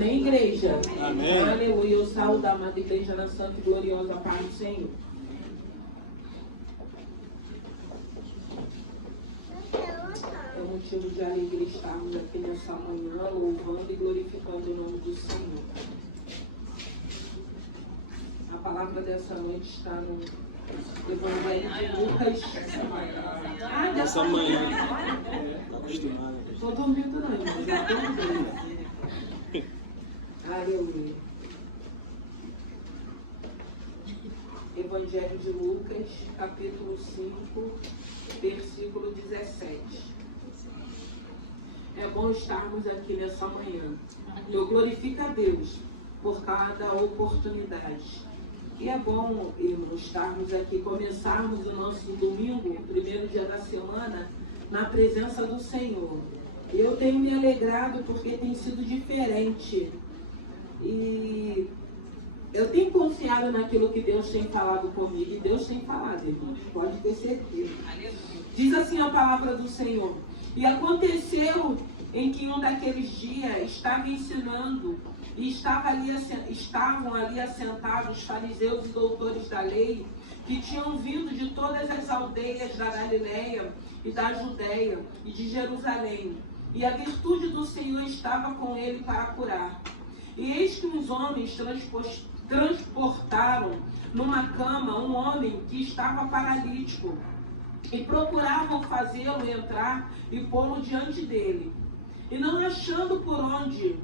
Amém, igreja? Amém. Aleluia. Eu saúdo a amada igreja na santa e gloriosa paz do Senhor. É motivo de alegria estarmos aqui nessa manhã, louvando e glorificando o nome do Senhor. A palavra dessa noite está no Evangelho de Lucas. Essa manhã. Está acostumado. Estou dormindo não, mas já estou dormindo. Aleluia. Evangelho de Lucas, capítulo 5, versículo 17. É bom estarmos aqui nessa manhã. Eu glorifico a Deus por cada oportunidade. E é bom, irmãos, estarmos aqui, começarmos o nosso domingo, o primeiro dia da semana, na presença do Senhor. Eu tenho me alegrado porque tem sido diferente. E eu tenho confiado naquilo que Deus tem falado comigo. E Deus tem falado, irmãos, pode ter certeza. Diz assim a palavra do Senhor. E aconteceu em que um daqueles dias estava ensinando, e estavam ali assentados os fariseus e doutores da lei, que tinham vindo de todas as aldeias da Galileia e da Judeia e de Jerusalém. E a virtude do Senhor estava com ele para curar. E eis que uns homens transportaram numa cama um homem que estava paralítico, e procuravam fazê-lo entrar e pô-lo diante dele. E não achando por onde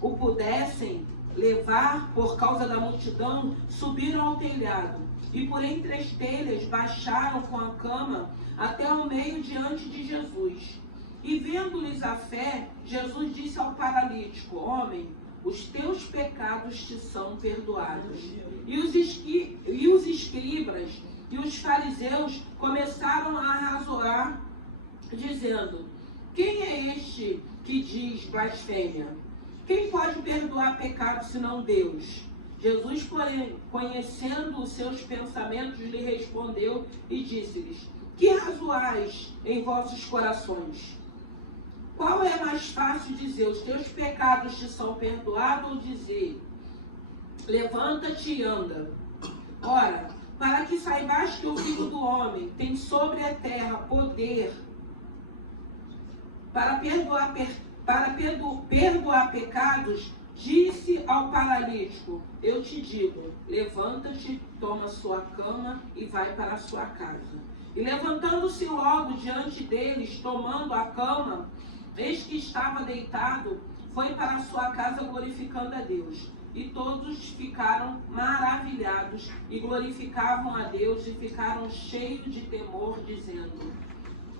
o pudessem levar por causa da multidão, subiram ao telhado, e por entre as telhas baixaram com a cama até ao meio diante de Jesus. E vendo-lhes a fé, Jesus disse ao paralítico: homem, os teus pecados te são perdoados. E os escribas e os fariseus começaram a arrazoar, dizendo: quem é este que diz blasfêmia? Quem pode perdoar pecado senão Deus? Jesus, porém, conhecendo os seus pensamentos, lhe respondeu e disse-lhes: que razoais em vossos corações? Qual é mais fácil dizer: os teus pecados te são perdoados, ou dizer: levanta-te e anda? Ora, para que saibais que o Filho do Homem tem sobre a terra poder para perdoar pecados, disse ao paralítico: eu te digo, levanta-te, toma sua cama e vai para a sua casa. E levantando-se logo diante deles, tomando a cama, eis que estava deitado, foi para a sua casa glorificando a Deus. E todos ficaram maravilhados e glorificavam a Deus e ficaram cheios de temor, dizendo: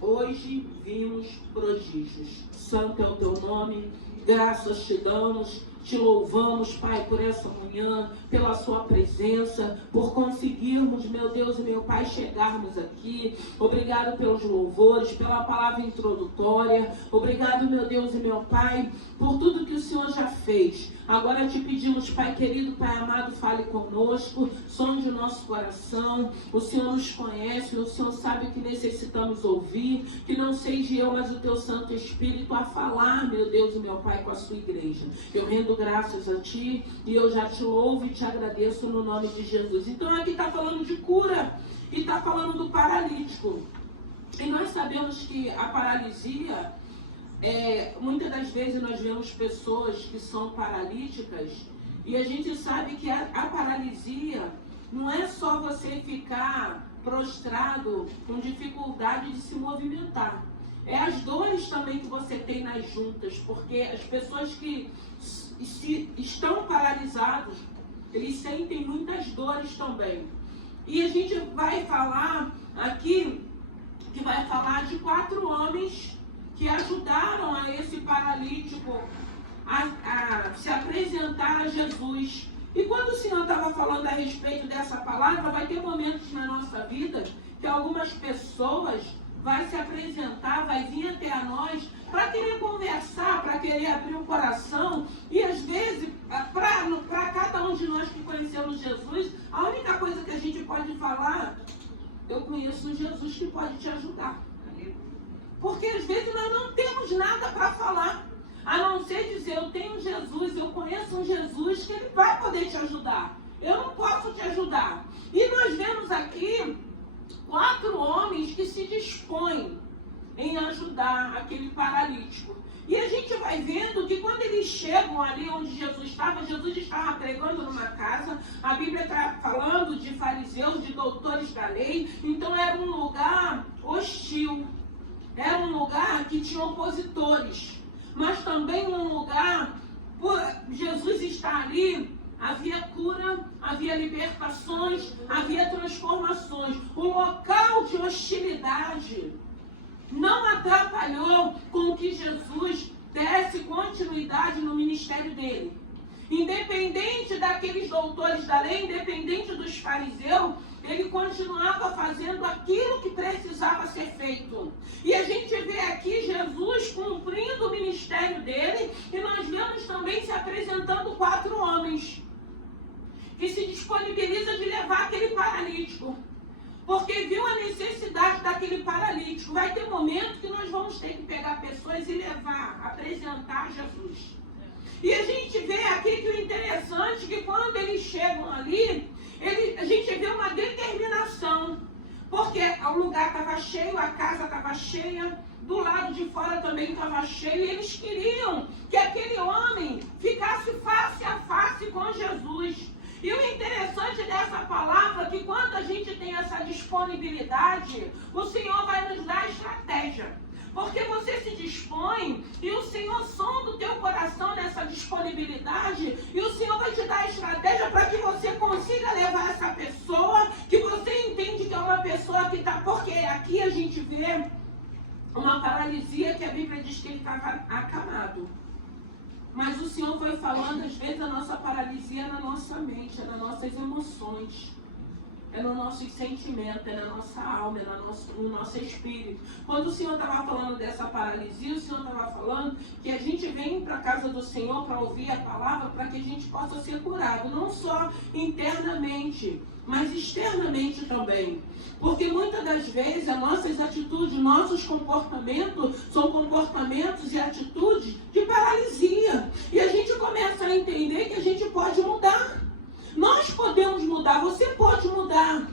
hoje vimos prodígios. Santo é o teu nome, graças te damos, te louvamos, Pai, por essa manhã, pela sua presença, por conseguirmos, meu Deus e meu Pai, chegarmos aqui. Obrigado pelos louvores, pela palavra introdutória. Obrigado, meu Deus e meu Pai, por tudo que o Senhor já fez. Agora te pedimos, Pai querido, Pai amado, fale conosco, sonde o nosso coração. O Senhor nos conhece, o Senhor sabe o que necessitamos ouvir, que não seja eu, mas o teu Santo Espírito a falar, meu Deus e meu Pai, com a sua igreja. Eu rendo graças a Ti e eu já te louvo e te agradeço no nome de Jesus. Então aqui está falando de cura e está falando do paralítico. E nós sabemos que a paralisia, muitas das vezes nós vemos pessoas que são paralíticas e a gente sabe que a paralisia não é só você ficar prostrado com dificuldade de se movimentar. É as dores também que você tem nas juntas, porque as pessoas que estão paralisados, eles sentem muitas dores também. E a gente vai falar aqui, que vai falar de 4 homens que ajudaram a esse paralítico a se apresentar a Jesus. E quando o Senhor estava falando a respeito dessa palavra, vai ter momentos na nossa vida que algumas pessoas vai se apresentar, vai vir até a nós para querer conversar, para querer abrir o coração. E às vezes, para cada um de nós que conhecemos Jesus, a única coisa que a gente pode falar: eu conheço um Jesus que pode te ajudar. Porque às vezes nós não temos nada para falar. A não ser dizer, eu tenho Jesus, eu conheço um Jesus que ele vai poder te ajudar. Eu não posso te ajudar. E nós vemos aqui 4 homens que se dispõem em ajudar aquele paralítico. E a gente vai vendo que quando eles chegam ali onde Jesus estava pregando numa casa. A Bíblia está falando de fariseus, de doutores da lei. Então era um lugar hostil. Era um lugar que tinha opositores. Mas também um lugar, por Jesus estar ali, havia cura, havia libertações, havia transformações. O local de hostilidade não atrapalhou com que Jesus desse continuidade no ministério dele. Independente daqueles doutores da lei, independente dos fariseus, ele continuava fazendo aquilo que precisava ser feito. E a gente vê aqui Jesus cumprindo o ministério dele, e nós vemos também se apresentando 4 homens que se disponibiliza de levar aquele paralítico. Porque viu a necessidade daquele paralítico. Vai ter momento que nós vamos ter que pegar pessoas e levar, apresentar Jesus. E a gente vê aqui que o interessante é que quando eles chegam ali, a gente vê uma determinação. Porque o lugar estava cheio, a casa estava cheia, do lado de fora também estava cheio. E eles queriam que aquele homem ficasse face a face com Jesus. E o interessante dessa palavra é que quando a gente tem essa disponibilidade, o Senhor vai nos dar estratégia. Porque você se dispõe e o Senhor sonda o teu coração nessa disponibilidade e o Senhor vai te dar estratégia para que você consiga levar essa pessoa, que você entende que é uma pessoa que está... Porque aqui a gente vê uma paralisia que a Bíblia diz que ele estava acamado. Mas o Senhor foi falando, às vezes, a nossa paralisia é na nossa mente, é nas nossas emoções, é no nosso sentimento, é na nossa alma, é no nosso espírito. Quando o Senhor estava falando dessa paralisia, o Senhor estava falando que a gente vem para a casa do Senhor para ouvir a palavra, para que a gente possa ser curado, não só internamente, mas externamente também. Porque muitas das vezes as nossas atitudes, nossos comportamentos são comportamentos e atitudes de paralisia. E a gente começa a entender que a gente pode mudar. Nós podemos mudar, você pode mudar.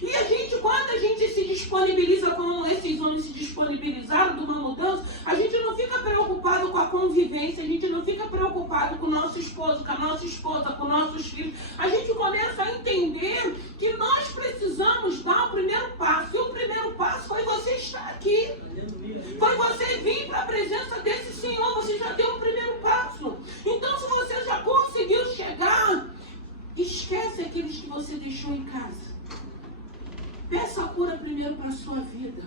E a gente, quando a gente se disponibiliza, como esses homens se disponibilizaram de uma mudança, a gente não fica preocupado com a convivência, a gente não fica preocupado com o nosso esposo, com a nossa esposa, com nossos filhos. A gente começa a entender que nós precisamos dar o primeiro passo. E o primeiro passo foi você estar aqui. Foi você vir para a presença desse Senhor, você já deu o primeiro passo. Então, se você já conseguiu chegar, esquece aqueles que você deixou em casa. Peça a cura primeiro para a sua vida.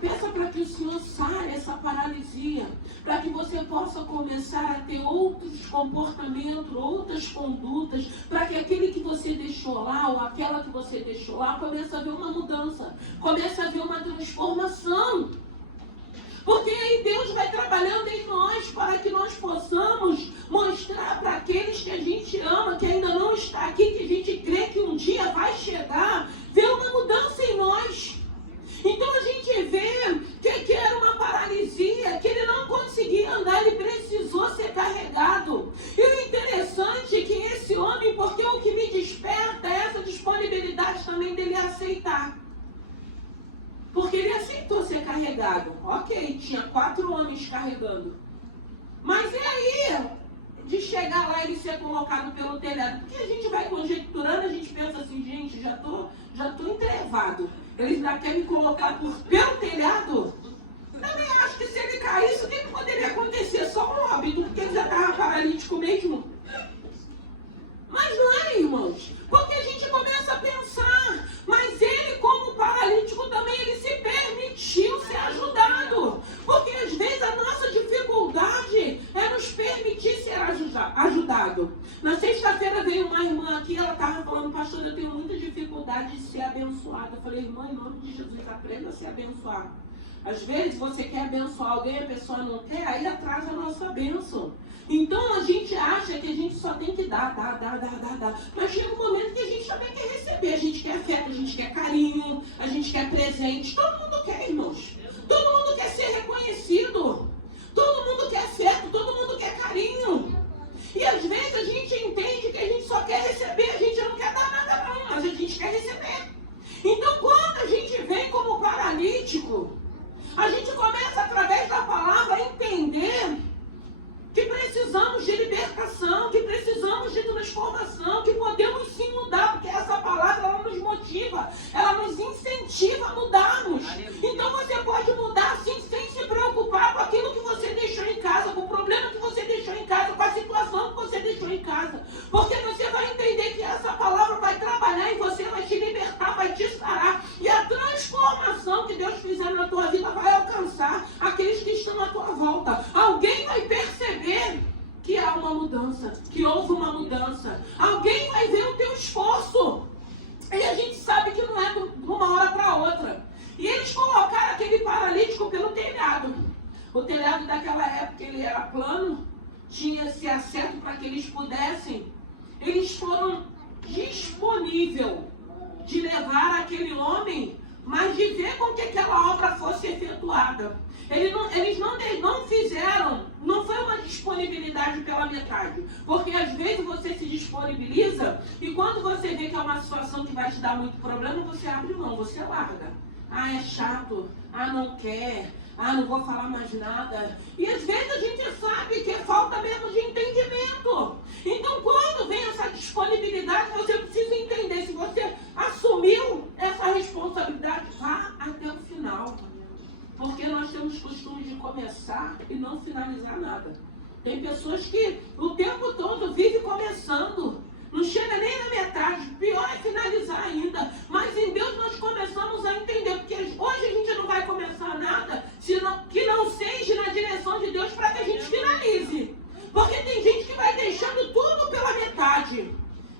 Peça para que o Senhor saia essa paralisia, para que você possa começar a ter outros comportamentos, outras condutas, para que aquele que você deixou lá, ou aquela que você deixou lá, comece a ver uma mudança, comece a ver uma transformação. Porque aí Deus vai trabalhando em nós para que nós possamos mostrar para aqueles que a gente ama, que ainda não está aqui, que a gente crê que um dia vai chegar, ver uma mudança em nós. Então a gente vê que era uma paralisia, que ele não conseguia andar, ele precisou ser carregado. E o interessante é que esse homem, porque o que me desperta é essa disponibilidade também dele aceitar. Porque ele aceitou ser carregado. Ok, tinha 4 homens carregando. Mas e aí, de chegar lá e ele ser colocado pelo telhado? Porque a gente vai conjecturando, a gente pensa assim, gente, já tô entrevado. Eles ainda querem me colocar pelo telhado? Também acho que se ele caísse, o que poderia acontecer? Só um óbito, porque ele já estava paralítico mesmo. Mas não é, irmãos? Porque a gente começa a pensar, mas ele, como paralítico, também ele se permitiu ser ajudado. Porque às vezes a nossa dificuldade é nos permitir ser ajudado. Na sexta-feira veio uma irmã aqui, ela estava falando, pastor, eu tenho muita dificuldade de ser abençoada. Eu falei, irmã, em nome de Jesus, aprenda a se abençoar. Às vezes você quer abençoar alguém, a pessoa não quer, aí atrasa a nossa bênção. Então a gente acha que a gente só tem que dar. Mas chega um momento que a gente também quer receber. A gente quer afeto, a gente quer carinho, a gente quer presente. Todo mundo quer, irmãos. Todo mundo quer ser reconhecido. Todo mundo quer rádio daquela época ele era plano, tinha esse acerto para que eles pudessem. Eles foram disponíveis de levar aquele homem, mas de ver com que aquela obra fosse efetuada. Eles não fizeram, não foi uma disponibilidade pela metade, porque às vezes você se disponibiliza e quando você vê que é uma situação que vai te dar muito problema, você abre mão, você larga. Ah, é chato, ah, não quer, ah, não vou falar mais nada. E às vezes a gente sabe que é falta mesmo de entendimento. Então quando vem essa disponibilidade, você precisa entender, se você assumiu essa responsabilidade, vá até o final. Porque nós temos costume de começar e não finalizar nada. Tem pessoas que o tempo todo vivem começando, não chega nem na metade, pior é finalizar ainda. Mas em Deus nós começamos a entender, porque hoje a gente não vai começar nada que não seja na direção de Deus para que a gente finalize. Porque tem gente que vai deixando tudo pela metade.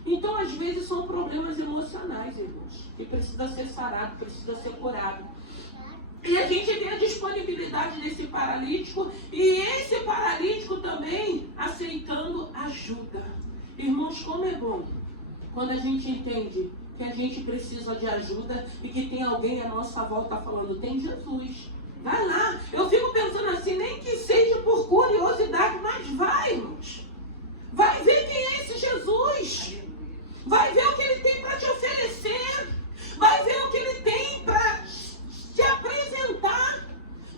Então às vezes são problemas emocionais, irmãos, que precisa ser sarado, precisa ser curado. E a gente vê a disponibilidade desse paralítico e esse paralítico também aceitando ajuda. Irmãos, como é bom quando a gente entende que a gente precisa de ajuda e que tem alguém à nossa volta falando, tem Jesus. Vai lá. Eu fico pensando assim, nem que seja por curiosidade, mas vai, irmãos. Vai ver quem é esse Jesus. Vai ver o que ele tem para te oferecer. Vai ver o que ele tem para te apresentar.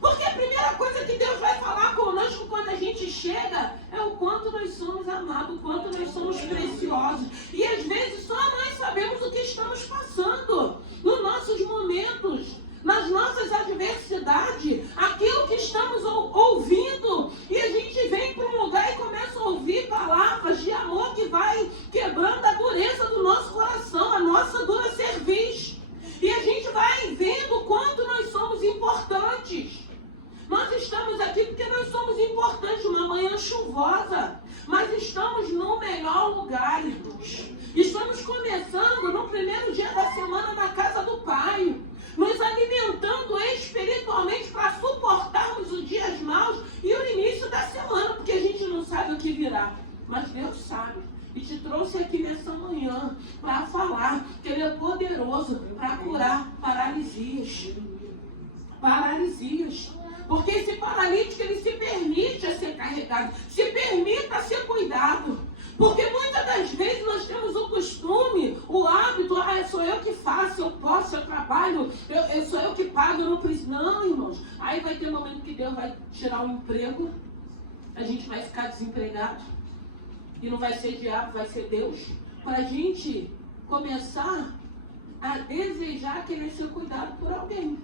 Porque a primeira coisa que Deus vai falar conosco quando a gente chega é o quanto nós somos amados, o quanto nós somos preciosos. E às vezes só nós sabemos o que estamos passando nos nossos momentos, nas nossas adversidades, aquilo que estamos ouvindo. E a gente vem para um lugar e começa a ouvir palavras de amor que vai quebrando a dureza do nosso coração, a nossa dura cerviz. E a gente vai vendo o quanto nós somos importantes. Nós estamos aqui porque nós somos importantes, uma manhã chuvosa, mas estamos no melhor lugar, irmãos. Estamos começando no primeiro dia da semana na casa do Pai, nos alimentando espiritualmente para suportarmos os dias maus e o início da semana, porque a gente não sabe o que virá, mas Deus sabe. E te trouxe aqui nessa manhã para falar que Ele é poderoso para curar paralisias. Paralisias. Porque esse paralítico, ele se permite a ser carregado, se permite a ser cuidado. Porque muitas das vezes nós temos o costume, o hábito, sou eu que faço, eu posso, eu trabalho, sou eu que pago, eu não preciso. Não, irmãos. Aí vai ter um momento que Deus vai tirar um emprego, a gente vai ficar desempregado. E não vai ser diabo, vai ser Deus. Para a gente começar a desejar querer ser cuidado por alguém.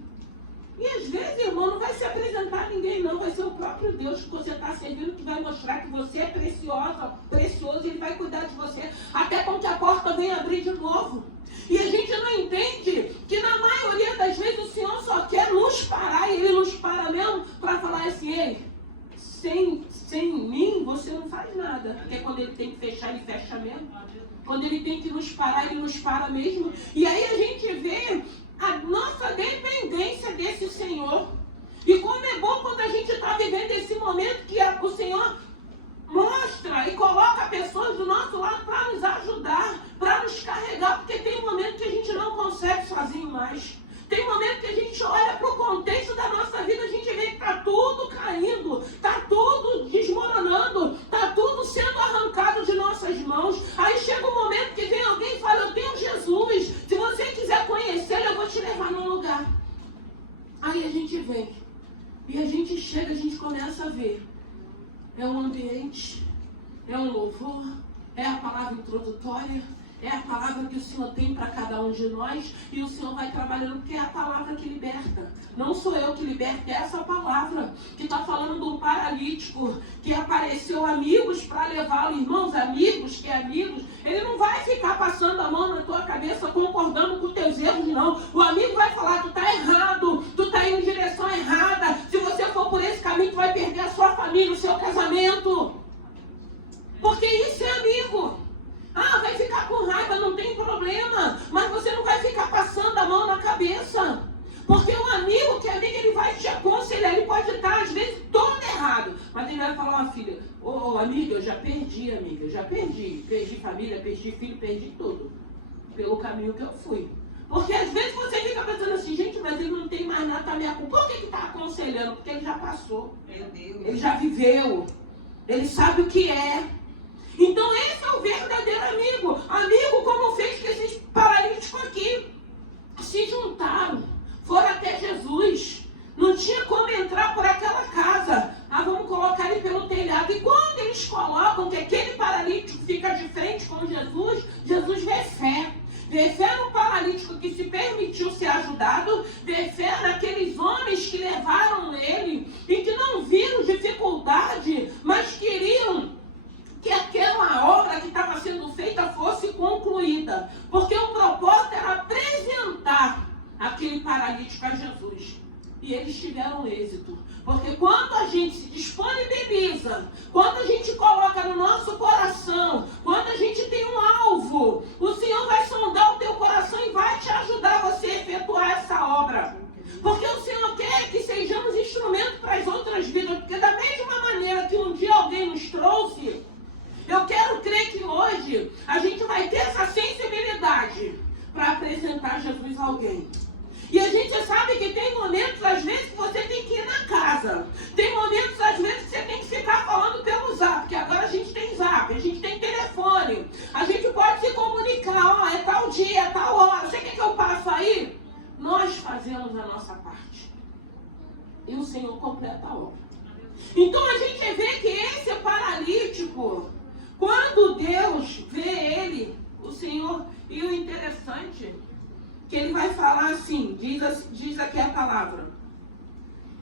E às vezes, irmão, não vai se apresentar a ninguém, não. Vai ser o próprio Deus que você está servindo que vai mostrar que você é precioso, e Ele vai cuidar de você até com que a porta venha abrir de novo. E a gente não entende que na maioria das vezes o Senhor só quer nos parar, e Ele nos para mesmo para falar assim, ei, sem mim você não faz nada. Porque quando Ele tem que fechar, Ele fecha mesmo. Quando Ele tem que nos parar, Ele nos para mesmo. E aí a gente vê a nossa dependência desse Senhor. E como é bom quando a gente está vivendo esse momento que o Senhor mostra e coloca pessoas do nosso lado para nos ajudar, para nos carregar, porque tem um momento que a gente não consegue sozinho mais. Tem um momento que a gente olha para o contexto da nossa vida, a gente vê que está tudo caindo, está tudo desmoronando, está tudo sendo arrancado de nossas mãos. Aí chega um momento que vem alguém e fala, eu tenho Jesus, se você quiser conhecê-lo, eu vou te levar num lugar. Aí a gente vem, e a gente chega, a gente começa a ver. É um ambiente, é um louvor, é a palavra introdutória, é a palavra que o Senhor tem para cada um de nós, e o Senhor vai trabalhando, porque é a palavra que liberta. Não sou eu que liberto, é essa palavra que está falando de um paralítico que apareceu amigos para levá-lo. Irmãos, amigos que é amigos, ele não vai ficar passando a mão na tua cabeça, concordando com teus erros, não. O amigo vai falar, tu está errado, tu está indo em direção errada, se você for por esse caminho, tu vai perder a sua família, o seu casamento. Porque isso é amigo. Ah, vai ficar com raiva, não tem problema, mas você não vai ficar passando a mão na cabeça. Porque o amigo que é amigo, ele vai te aconselhar, ele pode estar às vezes todo errado. ó, filha, ô, amiga, eu já perdi, amiga, já perdi. Perdi família, perdi filho, perdi tudo. Pelo caminho que eu fui. Porque às vezes você fica pensando assim, gente, mas ele não tem mais nada a minha culpa. Por que está aconselhando? Porque ele já passou. Meu Deus. Ele já viveu. Ele sabe o que é. Então esse é o verdadeiro amigo. Amigo como fez que esses paralíticos aqui se juntaram. Foram até Jesus. Não tinha como entrar por aquela casa. Ah, vamos colocar ele pelo telhado. E quando eles colocam que aquele paralítico fica de frente com Jesus, Jesus vê fé. Vê fé no paralítico que se permitiu ser ajudado. Vê fé naqueles homens que levaram ele e que não viram dificuldade, mas queriam que aquela obra que estava sendo feita fosse concluída. Porque o propósito era apresentar aquele paralítico a Jesus. E eles tiveram êxito. Porque quando a gente se disponibiliza, quando a gente coloca no nosso coração, quando a gente tem um alvo, o Senhor vai sondar o teu coração e vai te ajudar a você efetuar essa obra. Porque o Senhor quer que sejamos instrumentos para as outras vidas. Porque da mesma maneira que um dia alguém nos trouxe, eu quero crer que hoje a gente vai ter essa sensibilidade para apresentar Jesus a alguém. E a gente sabe que tem momentos, às vezes, que você tem que ir na casa. Tem momentos, às vezes, que você tem que ficar falando pelo zap. Porque agora a gente tem zap, a gente tem telefone. A gente pode se comunicar. Ó, é tal dia, é tal hora. Você quer que eu passo aí? Nós fazemos a nossa parte. E o Senhor completa a obra. Então a gente vê que esse paralítico, quando Deus vê ele, o Senhor, e o interessante, que ele vai falar assim, diz aqui a palavra.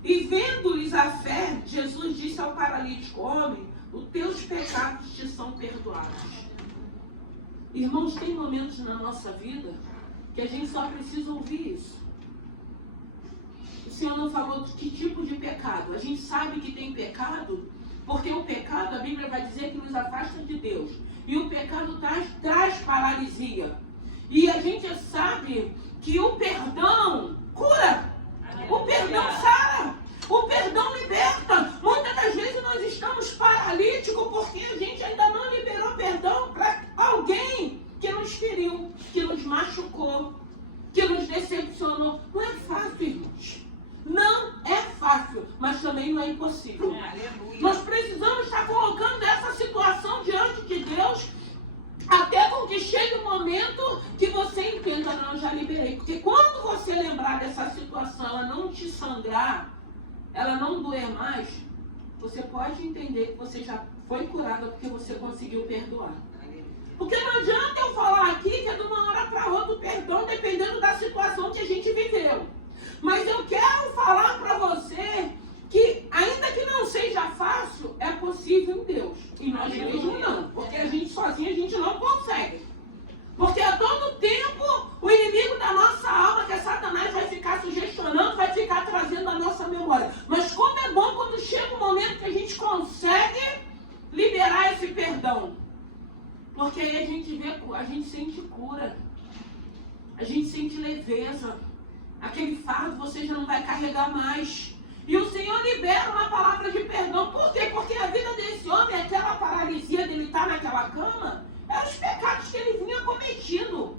E vendo-lhes a fé, Jesus disse ao paralítico, homem, os teus pecados te são perdoados. Irmãos, tem momentos na nossa vida que a gente só precisa ouvir isso. O Senhor não falou de que tipo de pecado. A gente sabe que tem pecado, porque o pecado, a Bíblia vai dizer que nos afasta de Deus. E o pecado traz paralisia. E a gente sabe que o perdão cura. O perdão sara. O perdão liberta. Muitas das vezes nós estamos paralíticos porque a gente ainda não liberou perdão para alguém que nos feriu, que nos machucou, que nos decepcionou. Não é fácil, irmãos. Não é fácil, mas também não é impossível. Nós precisamos estar colocando essa situação diante de Deus até com que chegue o momento que você entenda, não, eu já liberei. Porque quando você lembrar dessa situação, ela não te sangrar, ela não doer mais, você pode entender que você já foi curada porque você conseguiu perdoar. Porque não adianta eu falar aqui que é de uma hora para outra o perdão, dependendo da situação que a gente viveu. Mas eu quero falar para você que, ainda que não seja fácil, é possível em Deus. E nós mesmos não. Porque a gente sozinho a gente não consegue. Porque a todo tempo o inimigo da nossa alma, que é Satanás, vai ficar sugestionando, vai ficar trazendo a nossa memória. Mas como é bom quando chega um momento que a gente consegue liberar esse perdão. Porque aí a gente sente cura. A gente sente leveza. Aquele fardo você já não vai carregar mais. E o Senhor libera uma palavra de perdão. Por quê? Porque a vida desse homem, aquela paralisia dele estar naquela cama, eram os pecados que ele vinha cometido.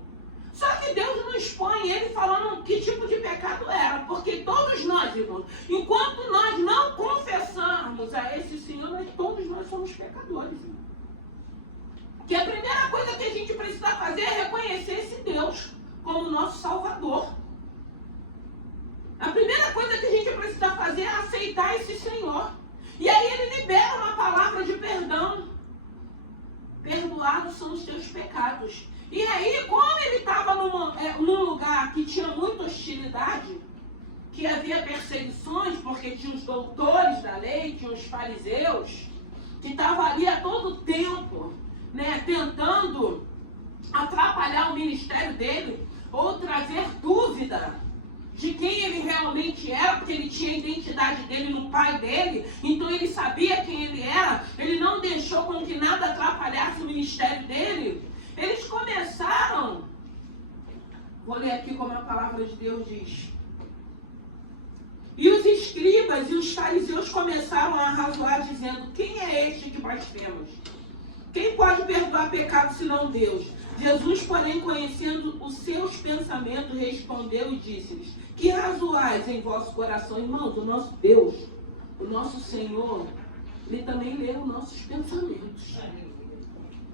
Só que Deus não expõe ele falando que tipo de pecado era. Porque todos nós, irmãos, enquanto nós não confessarmos a esse Senhor, todos nós somos pecadores. Irmão. Que a primeira coisa que a gente precisa fazer é reconhecer esse Deus como nosso Salvador. A primeira coisa que a gente precisa fazer é aceitar esse Senhor. E aí ele libera uma palavra de perdão. Perdoados são os teus pecados. E aí, como ele estava num lugar que tinha muita hostilidade, que havia perseguições, porque tinha os doutores da lei, tinha os fariseus, que estavam ali a todo tempo, né, tentando atrapalhar o ministério dele, ou trazer dúvida de quem ele realmente era, porque ele tinha a identidade dele no pai dele, então ele sabia quem ele era, ele não deixou com que nada atrapalhasse o ministério dele. Eles começaram, vou ler aqui como a palavra de Deus diz, e os escribas e os fariseus começaram a arrazoar dizendo, quem é besta que blasfemas. Quem pode perdoar pecado senão Deus? Jesus, porém, conhecendo os seus pensamentos, respondeu e disse-lhes: que razoais em vosso coração? Irmãos, o nosso Deus, o nosso Senhor, Ele também lê os nossos pensamentos.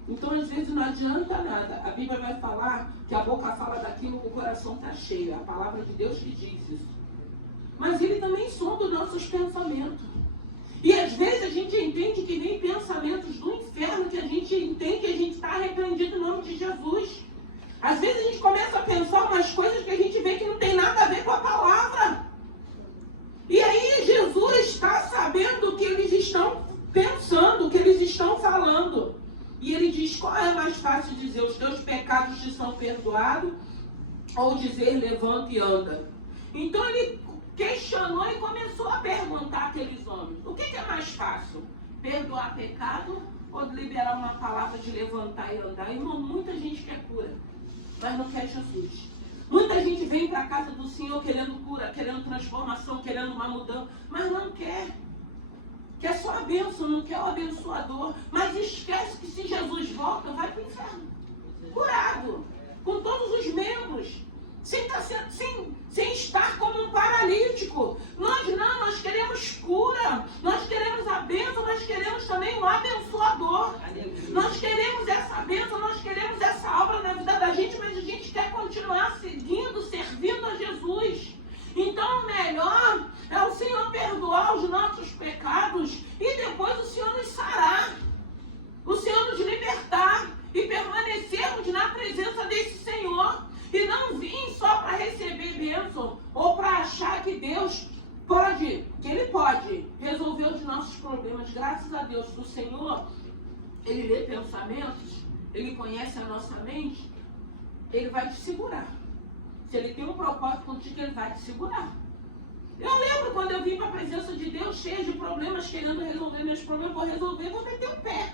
Então, às vezes, não adianta nada. A Bíblia vai falar que a boca fala daquilo que o coração está cheio. É a palavra de Deus que diz isso. Mas Ele também sonda os nossos pensamentos. E às vezes a gente entende que vem pensamentos do inferno, que a gente entende que a gente está arrependido em nome de Jesus. Às vezes a gente começa a pensar umas coisas que a gente vê que não tem nada a ver com a palavra. E aí Jesus está sabendo o que eles estão pensando, o que eles estão falando. E ele diz: qual é mais fácil dizer, os teus pecados te são perdoados, ou dizer, levanta e anda? Então ele questionou e começou a perguntar àqueles homens: o que é mais fácil? Perdoar pecado ou liberar uma palavra de levantar e andar? Irmão, muita gente quer cura, mas não quer Jesus. Muita gente vem para a casa do Senhor querendo cura, querendo transformação, querendo uma mudança, mas não quer. Quer só a bênção, não quer o abençoador. Mas esquece que se Jesus volta, vai para o inferno. Curado, com todos os membros. Sem estar como um paralítico. Nós queremos cura, nós queremos a bênção, nós queremos também um abençoador. Nós queremos essa bênção, nós queremos essa obra na vida da gente, mas a gente quer continuar seguindo, servindo a Jesus. Então o melhor é o Senhor perdoar os nossos pecados e depois o Senhor nos sarar, o Senhor nos libertar e permanecermos na presença desse Senhor. E não vim só para receber bênção ou para achar que Deus pode, que Ele pode resolver os nossos problemas. Graças a Deus, o Senhor, Ele lê pensamentos, Ele conhece a nossa mente, Ele vai te segurar. Se Ele tem um propósito contigo, Ele vai te segurar. Eu lembro quando eu vim para a presença de Deus cheio de problemas, querendo resolver meus problemas, vou meter o pé.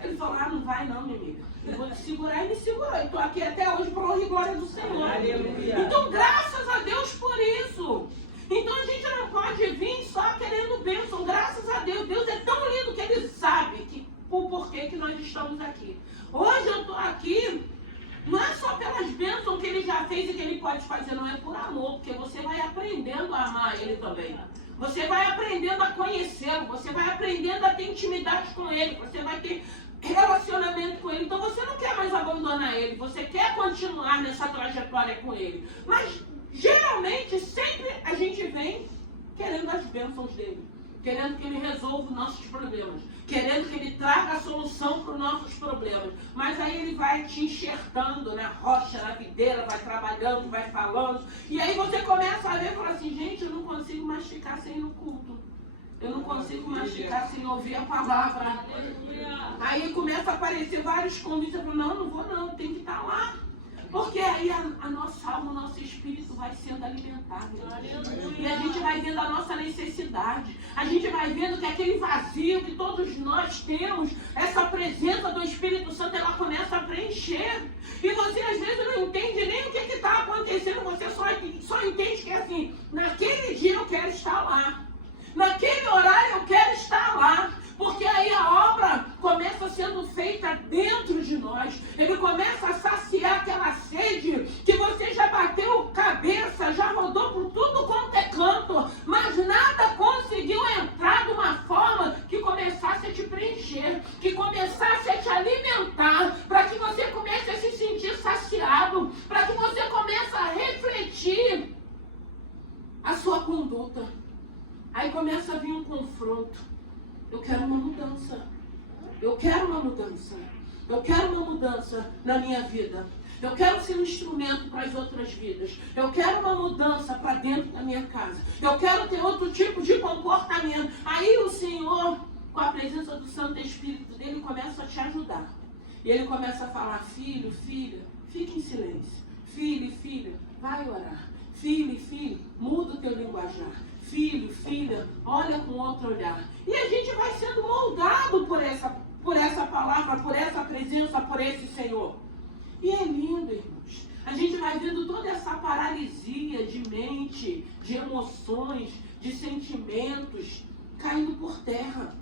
Ele falou: não vai não, minha amiga. Eu vou te segurar, e me segurou. Eu estou aqui até hoje por honra e glória do Senhor. Aleluia. Então, graças a Deus por isso. Então, a gente não pode vir só querendo bênção. Graças a Deus. Deus é tão lindo que Ele sabe o porquê que nós estamos aqui. Hoje eu estou aqui, não é só pelas bênçãos que Ele já fez e que Ele pode fazer, não é por amor, porque você vai aprendendo a amar Ele também. Você vai aprendendo a conhecê-lo, você vai aprendendo a ter intimidade com Ele, você vai ter relacionamento com Ele. Então você não quer mais abandonar Ele, você quer continuar nessa trajetória com Ele. Mas geralmente sempre a gente vem querendo as bênçãos dele, querendo que Ele resolva os nossos problemas, querendo que Ele traga a solução para os nossos problemas. Mas aí Ele vai te enxertando na rocha, na videira, vai trabalhando, vai falando. E aí você começa a ver e fala assim: gente, eu não consigo mais ficar sem ir no culto. Eu não consigo mais ficar sem ouvir a palavra. Aí começa a aparecer vários convites. Eu falo: não vou não, tem que estar lá. Porque aí a nossa alma, o nosso espírito vai sendo alimentado. E a gente vai vendo a nossa necessidade. A gente vai vendo que aquele vazio que todos nós temos, essa presença do Espírito Santo, ela começa a preencher. E você às vezes não entende nem o que está acontecendo. Você só entende que assim, naquele dia eu quero estar lá. Naquele horário eu quero estar lá. Porque aí a obra começa sendo feita dentro de nós. Ele começa a saciar aquela sede que você já bateu cabeça, já rodou por tudo quanto é canto, mas nada conseguiu entrar de uma forma que começasse a te preencher, que começasse a te alimentar, para que você comece a se sentir saciado, para que você comece a refletir a sua conduta. Aí começa a vir um confronto. Eu quero uma mudança. Eu quero uma mudança. Eu quero uma mudança na minha vida. Eu quero ser um instrumento para as outras vidas. Eu quero uma mudança para dentro da minha casa. Eu quero ter outro tipo de comportamento. Aí o Senhor, com a presença do Santo Espírito dele, começa a te ajudar. E ele começa a falar: filho, filha, fique em silêncio. Filho, filha, vai orar. Filho, filho, muda o teu linguajar. Filho, filha, olha com outro olhar. E a gente vai sendo moldado por essa palavra, por essa presença, por esse Senhor. E é lindo, irmãos. A gente vai vendo toda essa paralisia de mente, de emoções, de sentimentos caindo por terra.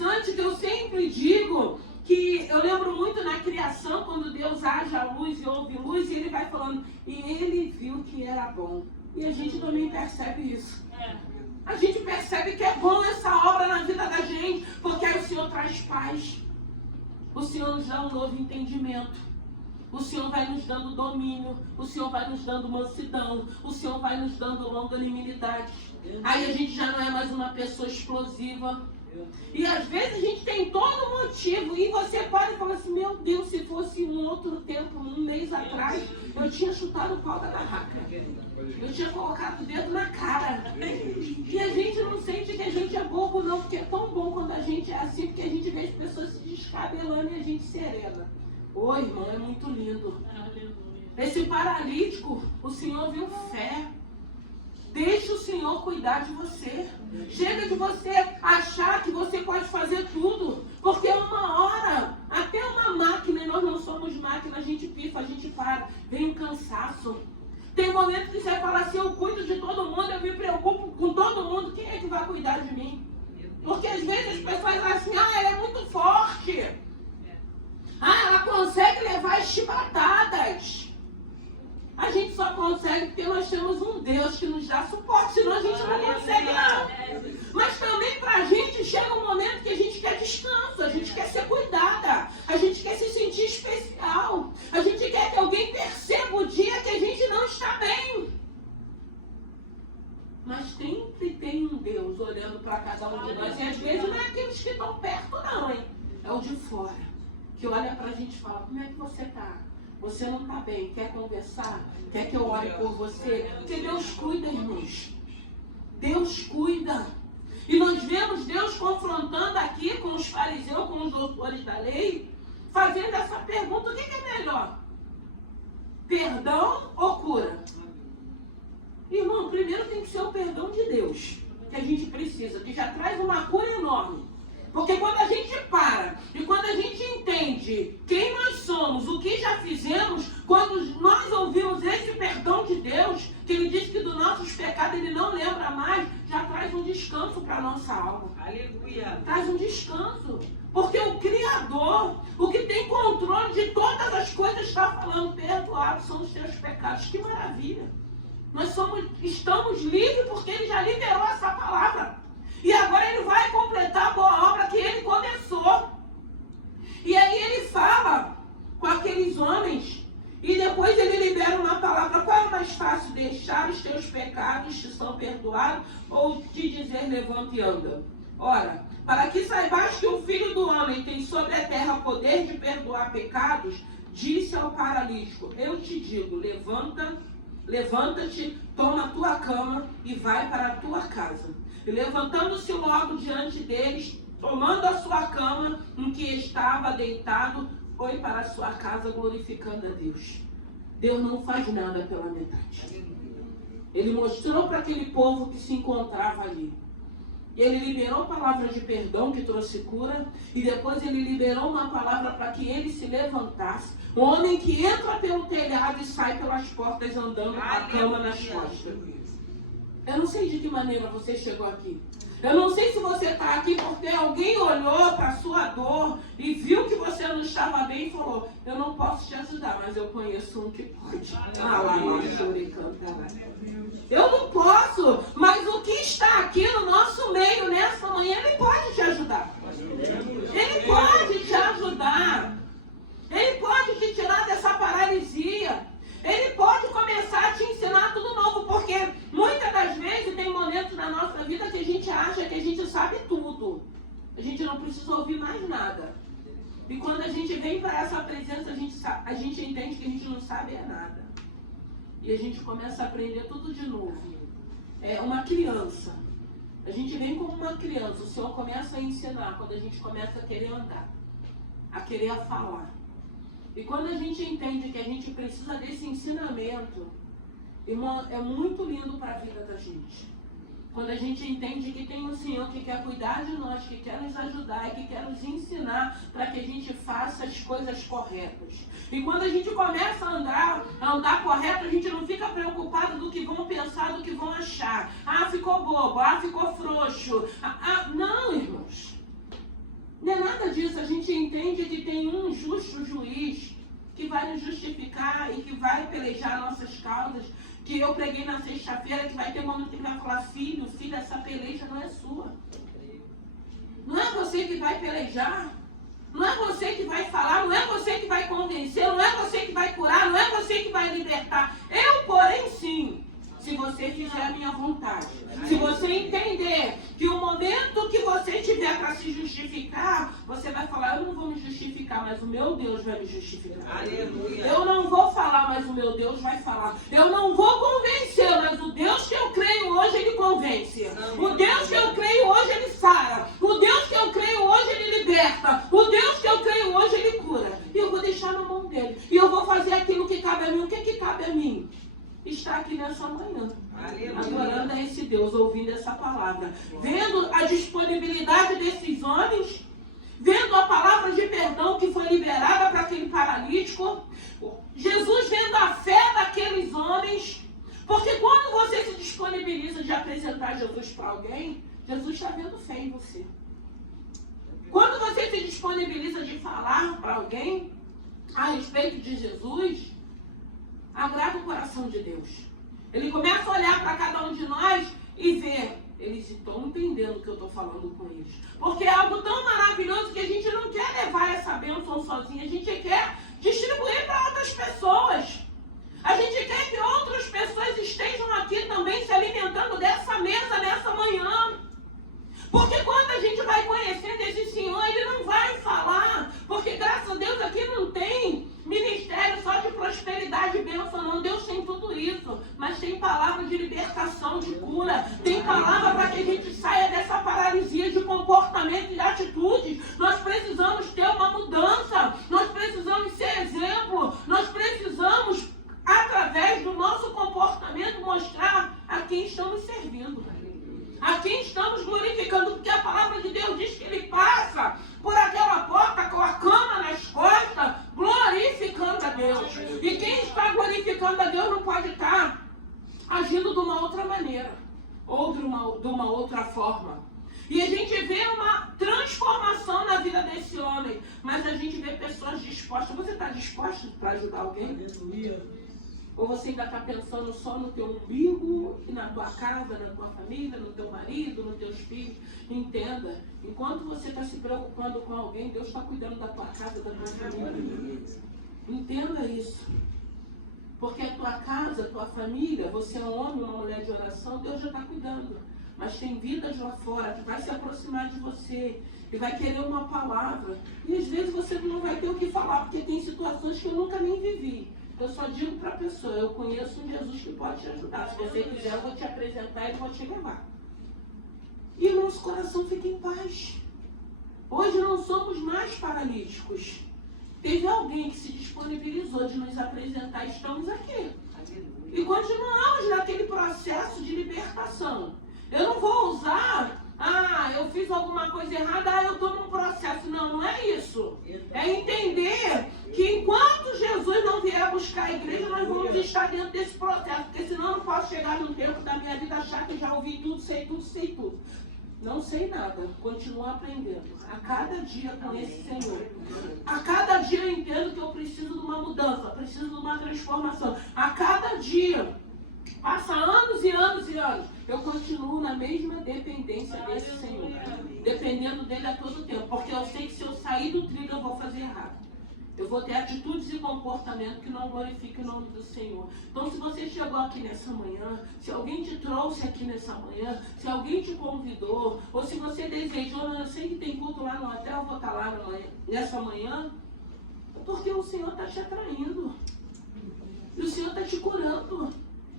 interessante que eu sempre digo que eu lembro muito na criação, quando Deus haja luz e houve luz, e ele vai falando, e ele viu que era bom. E a gente também percebe isso. A gente percebe que é bom essa obra na vida da gente, porque aí o Senhor traz paz. O Senhor nos dá um novo entendimento. O Senhor vai nos dando domínio, o Senhor vai nos dando mansidão, o Senhor vai nos dando longanimidade. Aí a gente já não é mais uma pessoa explosiva. E às vezes a gente tem todo motivo, e você para e fala assim, meu Deus, se fosse um outro tempo, um mês atrás, eu tinha chutado o pau da barraca. Eu tinha colocado o dedo na cara. E a gente não sente que a gente é bobo não, porque é tão bom quando a gente é assim, porque a gente vê as pessoas se descabelando e a gente serena. Ô, irmão, é muito lindo. Esse paralítico, o Senhor viu fé. Deixe o Senhor cuidar de você. Chega de você achar que você pode fazer tudo. Porque uma hora, até uma máquina, e nós não somos máquina, a gente pifa, a gente para. Vem um cansaço. Tem momento que você fala assim, eu cuido de todo mundo, eu me preocupo com todo mundo. Quem é que vai cuidar de mim? Porque às vezes as pessoas falam assim, ela é muito forte. Ela consegue levar as chibatadas. A gente só consegue porque nós temos um Deus que nos dá suporte, senão a gente não consegue não. Mas também pra gente chega um momento que a gente quer descanso, a gente quer ser cuidada, a gente quer se sentir especial, a gente quer que alguém perceba o dia que a gente não está bem. Mas sempre tem um Deus olhando para cada um de nós, e às vezes não é aqueles que estão perto não, hein? É o de fora, que olha pra gente e fala, como é que você tá? Você não está bem, quer conversar? Quer que eu ore por você? Porque Deus cuida, irmãos. Deus cuida. E nós vemos Deus confrontando aqui com os fariseus, com os doutores da lei, fazendo essa pergunta, o que é melhor? Perdão ou cura? Irmão, primeiro tem que ser o perdão de Deus, que a gente precisa, que já traz uma cura enorme. Porque quando a gente para e quando a gente entende quem nós somos, o que já fizemos, quando nós ouvimos esse perdão de Deus, que Ele diz que dos nossos pecados Ele não lembra mais, já traz um descanso para a nossa alma. Aleluia! Traz um descanso. Porque o Criador, o que tem controle de todas as coisas, está falando, perdoados são os teus pecados. Que maravilha! Nós estamos livres porque Ele já liberou essa palavra. E agora Ele vai completar a boa obra que Ele começou. E aí Ele fala com aqueles homens. E depois Ele libera uma palavra. Qual é mais fácil? Deixar os teus pecados te são perdoados? Ou te dizer levanta e anda? Ora, para que saibas que o Filho do Homem tem sobre a terra poder de perdoar pecados, disse ao paralítico, eu te digo, levanta-te, toma a tua cama e vai para a tua casa. E levantando-se logo diante deles, tomando a sua cama em que estava deitado, foi para a sua casa glorificando a Deus. Deus não faz nada pela metade. Ele mostrou para aquele povo que se encontrava ali. Ele liberou palavras de perdão que trouxe cura, e depois Ele liberou uma palavra para que ele se levantasse. Um homem que entra pelo telhado e sai pelas portas andando com a cama nas costas. Eu não sei de que maneira você chegou aqui. Eu não sei se você está aqui porque alguém olhou para a sua dor e viu que você não estava bem e falou, eu não posso te ajudar, mas eu conheço um que pode. Eu não posso, mas o que está aqui no nosso meio nessa manhã, ele pode te ajudar. Ele pode te ajudar. Ele pode te tirar dessa paralisia. Ele pode começar a te ensinar tudo novo, porque muitas das vezes tem momentos na nossa vida que a gente acha que a gente sabe tudo. A gente não precisa ouvir mais nada. E quando a gente vem para essa presença, a gente entende que a gente não sabe nada. E a gente começa a aprender tudo de novo. É uma criança. A gente vem como uma criança. O Senhor começa a ensinar quando a gente começa a querer andar, a querer falar. E quando a gente entende que a gente precisa desse ensinamento, irmão, é muito lindo para a vida da gente. Quando a gente entende que tem um Senhor que quer cuidar de nós, que quer nos ajudar e que quer nos ensinar para que a gente faça as coisas corretas. E quando a gente começa a andar correto, a gente não fica preocupado do que vão pensar, do que vão achar. Ah, ficou bobo, ah, ficou frouxo. Não, irmãos. nada disso. A gente entende que tem um justo juiz que vai nos justificar e que vai pelejar nossas causas. Que eu preguei na sexta-feira, que vai ter um momento que vai falar: filho, essa peleja não é sua. Não é você que vai pelejar. Não é você que vai falar, não é você que vai convencer, não é você que vai curar, não é você que vai libertar. Eu, porém, sim, se você fizer a minha vontade. Se você entender que o momento que você tiver para se justificar, você vai falar: eu não vou me justificar, mas o meu Deus vai me justificar. Aleluia. Eu não vou falar, mas o meu Deus vai falar. Eu não vou convencer, mas o Deus que eu creio hoje, Ele convence. O Deus que eu creio hoje, Ele sara. O Deus que eu creio hoje, Ele liberta. O Deus que eu creio hoje, Ele cura. E eu vou deixar na mão dEle. E eu vou fazer aquilo que cabe a mim. O que cabe a mim? Está aqui nessa manhã, adorando a esse Deus, ouvindo essa palavra, vendo a disponibilidade desses homens, vendo a palavra de perdão que foi liberada para aquele paralítico, Jesus vendo a fé daqueles homens, porque quando você se disponibiliza de apresentar Jesus para alguém, Jesus está vendo fé em você. Quando você se disponibiliza de falar para alguém a respeito de Jesus, agrada o coração de Deus. Ele começa a olhar para cada um de nós e ver: eles estão entendendo o que eu estou falando com eles. Porque é algo tão maravilhoso que a gente não quer levar essa bênção sozinha. A gente quer distribuir para outras pessoas. A gente quer que outras pessoas estejam aqui também se alimentando dessa mesa nessa manhã. Porque quando a gente vai conhecendo esse Senhor, Ele não vai falar. Porque graças a Deus aqui não tem ministério só de prosperidade e bênção, não. Deus tem tudo isso. Mas tem palavra de libertação, de cura. Tem palavra para que a gente saia dessa paralisia de comportamento e de atitudes. Nós precisamos ter uma mudança. Nós precisamos ser exemplo. Nós precisamos, através do nosso comportamento, mostrar a quem estamos servindo. A quem estamos glorificando, porque a palavra de Deus diz que Ele passa por aquela porta com a cama nas costas, glorificando a Deus. E quem está glorificando a Deus não pode estar agindo de uma outra maneira, ou de uma outra forma. E a gente vê uma transformação na vida desse homem, mas a gente vê pessoas dispostas. Você está disposto para ajudar alguém? Ou você ainda está pensando só no teu umbigo, na tua casa, na tua família, no teu marido, nos teus filhos? Entenda, enquanto você está se preocupando com alguém, Deus está cuidando da tua casa, da tua família. Entenda isso. Porque a tua casa, a tua família, você é um homem, uma mulher de oração, Deus já está cuidando. Mas tem vidas lá fora que vai se aproximar de você e vai querer uma palavra. E às vezes você não vai ter o que falar, porque tem situações que eu nunca nem vivi. Eu só digo para a pessoa: eu conheço um Jesus que pode te ajudar. Se você quiser, eu vou te apresentar e vou te levar. E o nosso coração fica em paz. Hoje não somos mais paralíticos. Teve alguém que se disponibilizou de nos apresentar. Estamos aqui. E continuamos naquele processo de libertação. Eu não vou usar: eu fiz alguma coisa errada, eu estou num processo. Não, não é isso. É entender que enquanto Jesus não vier buscar a igreja, nós vamos estar dentro desse processo. Porque senão eu não posso chegar num tempo da minha vida achar que já ouvi tudo, sei tudo, sei tudo. Não sei nada, continuo aprendendo. A cada dia com esse Senhor. A cada dia eu entendo que eu preciso de uma mudança, preciso de uma transformação. A cada dia, passa anos e anos e anos, eu continuo na mesma dependência desse Senhor. Dependendo dele a todo tempo. Porque eu sei que se eu sair do trilho, eu vou fazer errado. Eu vou ter atitudes e comportamento que não glorificam o nome do Senhor. Então, se você chegou aqui nessa manhã, se alguém te trouxe aqui nessa manhã, se alguém te convidou, ou se você desejou: eu sei que tem culto lá no hotel, eu vou estar lá nessa manhã, é porque o Senhor está te atraindo. E o Senhor está te curando.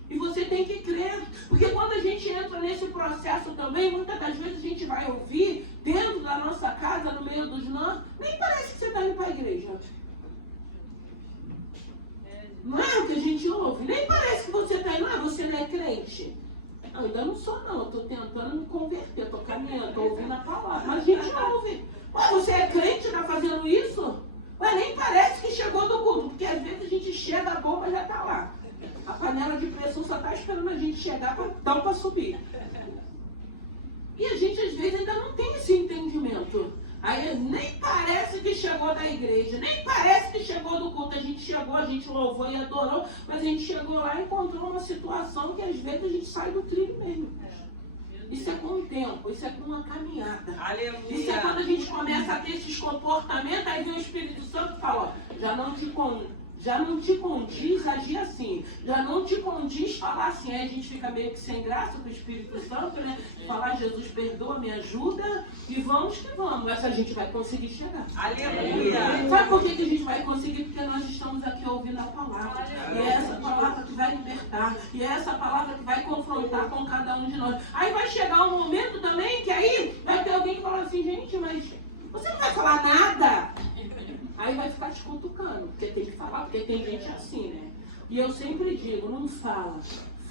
E você tem que crer. Porque quando a gente entra nesse processo também, muitas das vezes a gente vai ouvir dentro da nossa casa, no meio dos nós, nem parece que você está indo para a igreja. Não é o que a gente ouve? Nem parece que você está indo. Você não é crente. Eu ainda não sou, não. Estou tentando me converter, estou caminhando, estou ouvindo a palavra. Mas a gente ouve. Você é crente, está fazendo isso? Nem parece que chegou do culto. Porque às vezes a gente chega, a bomba já está lá. A panela de pressão só está esperando a gente chegar para subir. E a gente às vezes ainda não tem esse entendimento. Aí nem parece que chegou da igreja, nem parece que chegou do culto. A gente chegou, a gente louvou e adorou, mas a gente chegou lá e encontrou uma situação que às vezes a gente sai do trilho mesmo. Isso é com o tempo, isso é com uma caminhada. Aleluia. Isso é quando a gente começa a ter esses comportamentos, aí vem o Espírito Santo e fala, ó, já não te condiz agir assim, já não te condiz falar assim. Aí a gente fica meio que sem graça com o Espírito Santo, né? Falar, Jesus, perdoa, me ajuda e vamos que vamos. Essa a gente vai conseguir chegar. Aleluia. Sabe por que a gente vai conseguir? Porque nós estamos aqui ouvindo a palavra. E é essa palavra que vai libertar. E é essa palavra que vai confrontar com cada um de nós. Aí vai chegar um momento também que aí vai ter alguém que fala assim, gente, mas você não vai falar nada? Aí vai ficar te cutucando, porque tem que falar, porque tem gente assim, né? E eu sempre digo, não fala,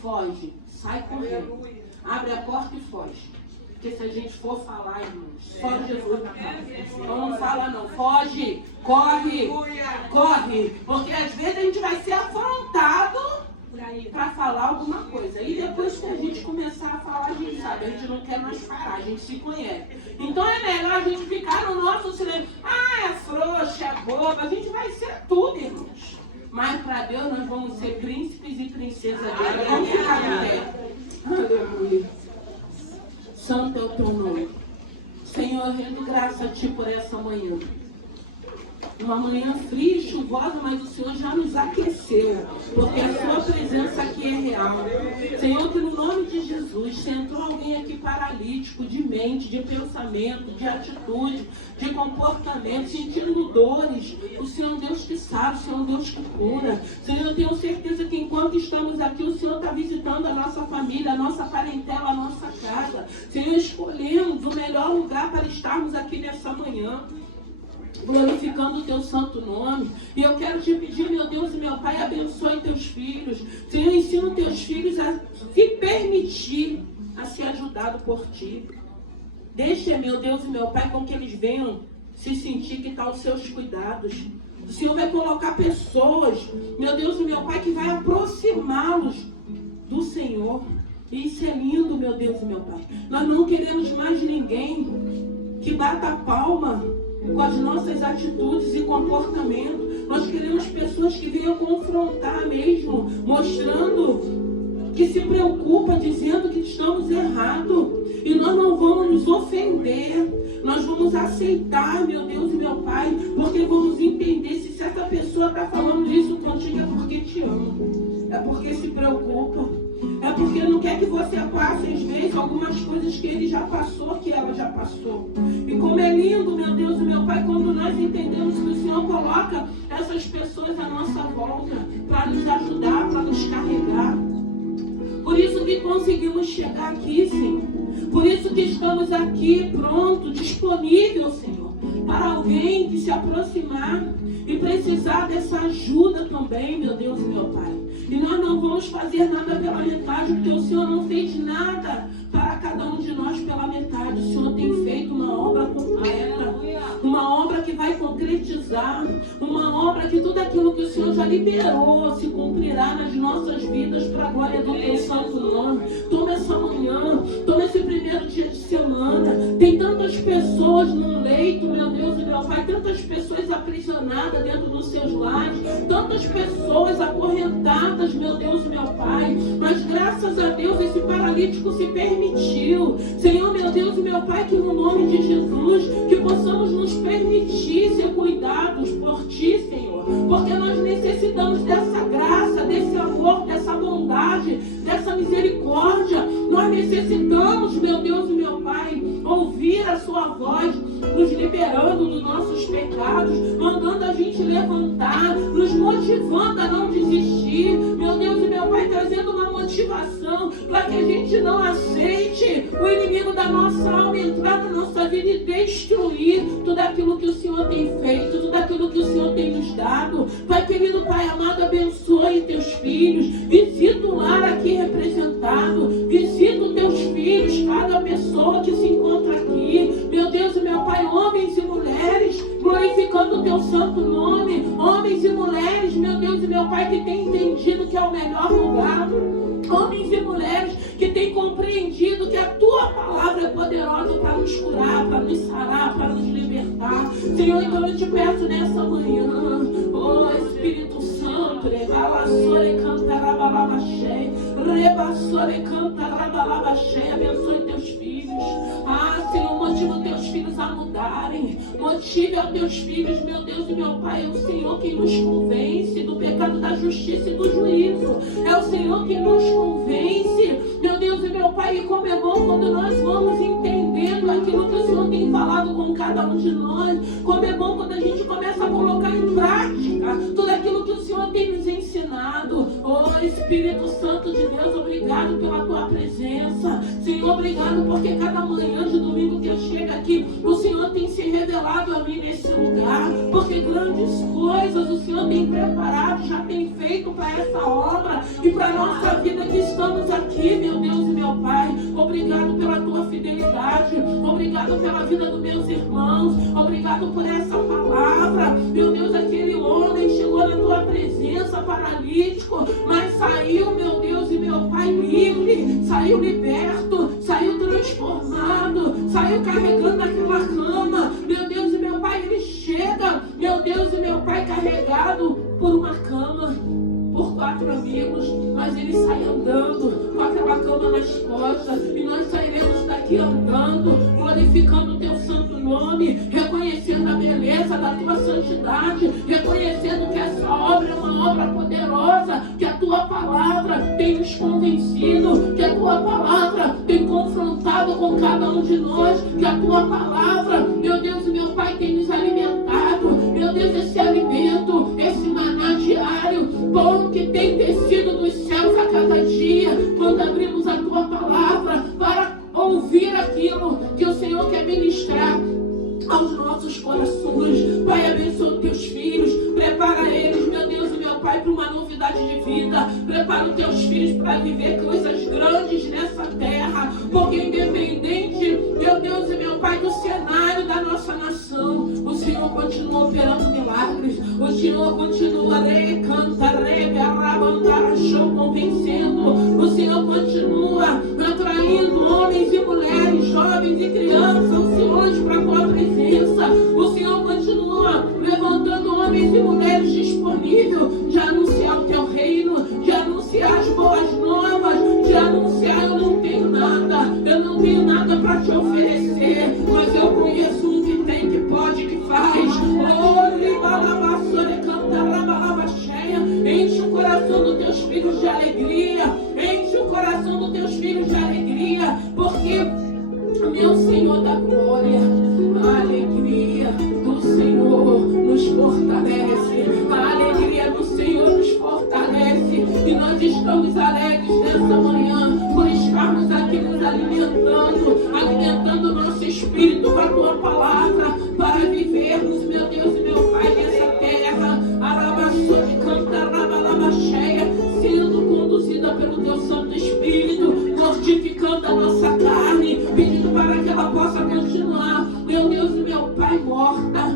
foge, sai correndo. Abre a porta e foge. Porque se a gente for falar, irmãos, só Jesus na casa. Então não fala não, foge, corre, corre. Porque às vezes a gente vai ser afrontado para falar alguma coisa. E depois que a gente começar a falar, a gente sabe, a gente não quer mais parar, a gente se conhece. Então é melhor a gente ficar no nosso silêncio. Ah, é frouxa, é boba, a gente vai ser tudo, irmãos. Mas para Deus nós vamos ser príncipes e princesas dele. Vamos ficar de pé. Aleluia. Santo é o teu nome. Senhor, eu rendo graça a ti por essa manhã. Uma manhã fria e chuvosa, mas o Senhor já nos aqueceu, porque a sua presença aqui é real. Senhor, que no nome de Jesus, se entrou alguém aqui paralítico de mente, de pensamento, de atitude, de comportamento, sentindo dores, o Senhor é um Deus que sabe, o Senhor é um Deus que cura. Senhor, eu tenho certeza que enquanto estamos aqui, o Senhor está visitando a nossa família, a nossa parentela, a nossa casa. Senhor, escolhemos o melhor lugar para estarmos aqui nessa manhã, glorificando o teu santo nome. E eu quero te pedir, meu Deus e meu Pai, abençoe teus filhos. Senhor, ensina teus filhos a se permitir a ser ajudado por ti. Deixa, meu Deus e meu Pai, com que eles venham se sentir que está aos seus cuidados. O Senhor vai colocar pessoas, meu Deus e meu Pai, que vai aproximá-los do Senhor. E isso é lindo, meu Deus e meu Pai. Nós não queremos mais ninguém que bata a palma com as nossas atitudes e comportamentos. Nós queremos pessoas que venham confrontar mesmo, mostrando que se preocupa, dizendo que estamos errados. E nós não vamos nos ofender, nós vamos aceitar, meu Deus e meu Pai, porque vamos entender se essa pessoa está falando isso contigo é porque te ama, é porque se preocupa, é porque não quer que você passe às vezes algumas coisas que ele já passou, que ela já passou. E como é lindo, meu Deus e meu Pai, quando nós entendemos que o Senhor coloca essas pessoas à nossa volta para nos ajudar, para nos carregar. Por isso que conseguimos chegar aqui, Senhor. Por isso que estamos aqui pronto, disponível, Senhor, para alguém que se aproximar e precisar dessa ajuda também, meu Deus e meu Pai. E nós não vamos fazer nada pela metade, porque o Senhor não fez nada para cada um de nós pela metade. O Senhor tem feito uma obra completa, uma obra que vai concretizar, uma obra que tudo aquilo que o Senhor já liberou se cumprirá nas nossas vidas para a glória do teu santo nome. Toma essa manhã, toma esse primeiro dia de semana. Tem tantas pessoas num leito, meu Deus e meu Pai, tantas pessoas aprisionadas dentro dos seus lares, tantas pessoas acorrentadas, meu Deus e meu Pai, mas graças a Deus esse paralítico se permitiu. Senhor, meu Deus e meu Pai, que no nome de Jesus, que possamos nos permitir ser cuidados por Ti, Senhor, porque nós necessitamos dessa graça, desse amor, dessa bondade, dessa misericórdia. Nós necessitamos, meu Deus e meu Pai, ouvir a Sua voz, nos liberando dos nossos pecados, mandando a gente levantar, nos motivando a não desistir, meu Deus e meu Pai, trazendo uma motivação para que a gente não aceite o inimigo da nossa alma entrar na nossa vida e destruir tudo aquilo que o Senhor tem feito, tudo aquilo que o Senhor tem nos dado. Pai querido, Pai amado, abençoe teus filhos, visita o lar aqui representado, visita os teus filhos, cada pessoa que se encontra aqui, meu Deus e meu Pai, homens e mulheres, glorificando o teu santo nome, homens e mulheres, meu Deus e meu Pai, que tem entendido que é o melhor lugar, homens e mulheres que têm compreendido que a tua palavra é poderosa para nos curar, para nos sarar, para nos libertar. Senhor, então eu te peço nessa manhã, oh Espírito Santo, abençoe teus filhos. Senhor, motiva os teus filhos a mudarem. Motive aos teus filhos, meu Deus e meu Pai. É o Senhor quem nos convence do pecado, da justiça e do juízo. É o Senhor quem nos convence, meu Deus e meu Pai. E como é bom quando nós vamos entendendo aquilo que o Senhor tem falado com cada um de nós. Como é bom quando a gente começa a colocar em prática tudo aquilo que o Senhor tem nos ensinado. Oh Espírito Santo de Deus, obrigado pela tua presença. Senhor, obrigado porque cada manhã de domingo que eu chego aqui, o Senhor tem se revelado a mim nesse lugar. Porque grandes coisas o Senhor tem preparado, já tem feito para essa obra e para a nossa vida que estamos aqui, meu Deus e meu Pai. Obrigado pela tua fidelidade. Obrigado pela vida dos meus irmãos. Obrigado por essa palavra. Meu Deus, aquele homem chegou na tua presença paralítico, mas saiu, meu Deus e meu Pai, livre, saiu liberto, saiu transformado, saiu carregando aquela cama. Meu Deus e meu Pai, ele chega, meu Deus e meu Pai, carregado por uma cama, por 4 amigos, mas ele sai andando com aquela cama nas costas, e nós sairemos daqui andando, glorificando o teu santo nome, reconhecendo a beleza da tua santidade, reconhecendo que essa obra é uma obra poderosa, que a tua palavra tem nos convencido, que a tua palavra tem confrontado com cada um de nós, que a tua palavra, meu Deus e meu Pai, tem nos alimentado. Meu Deus, esse alimento, esse maná diário, pão que tem descido dos céus a cada dia, quando abrimos a tua palavra para ouvir aquilo que o Senhor quer ministrar aos nossos corações. Pai, abençoa os teus filhos, prepara eles, meu Deus e meu Pai, para uma novidade de vida. Prepara os teus filhos para viver coisas grandes nessa terra, porque independente, meu Deus e meu Pai, do cenário da nossa nação, o Senhor continua operando milagres. O Senhor continua convencendo. O Senhor continua atraindo homens e mulheres, jovens e crianças, anciões para a tua presença. O Senhor continua levantando homens e mulheres disponíveis de anunciar o teu reino, de anunciar as boas novas, de anunciar: eu não tenho nada para te oferecer, mas eu conheço um que tem, que pode, que faz. Enche o coração dos teus filhos de alegria, enche o coração dos teus filhos de alegria, porque meu Senhor da glória, a alegria do Senhor nos fortalece, a alegria do Senhor nos fortalece, e nós estamos alegres nessa manhã por estarmos aqui nos alimentando o nosso espírito com a tua palavra, para vivermos, meu Deus e meu Pai, nessa terra, sendo conduzida pelo teu Santo Espírito, mortificando a nossa carne, pedindo para que ela possa continuar, meu Deus e meu Pai, morta,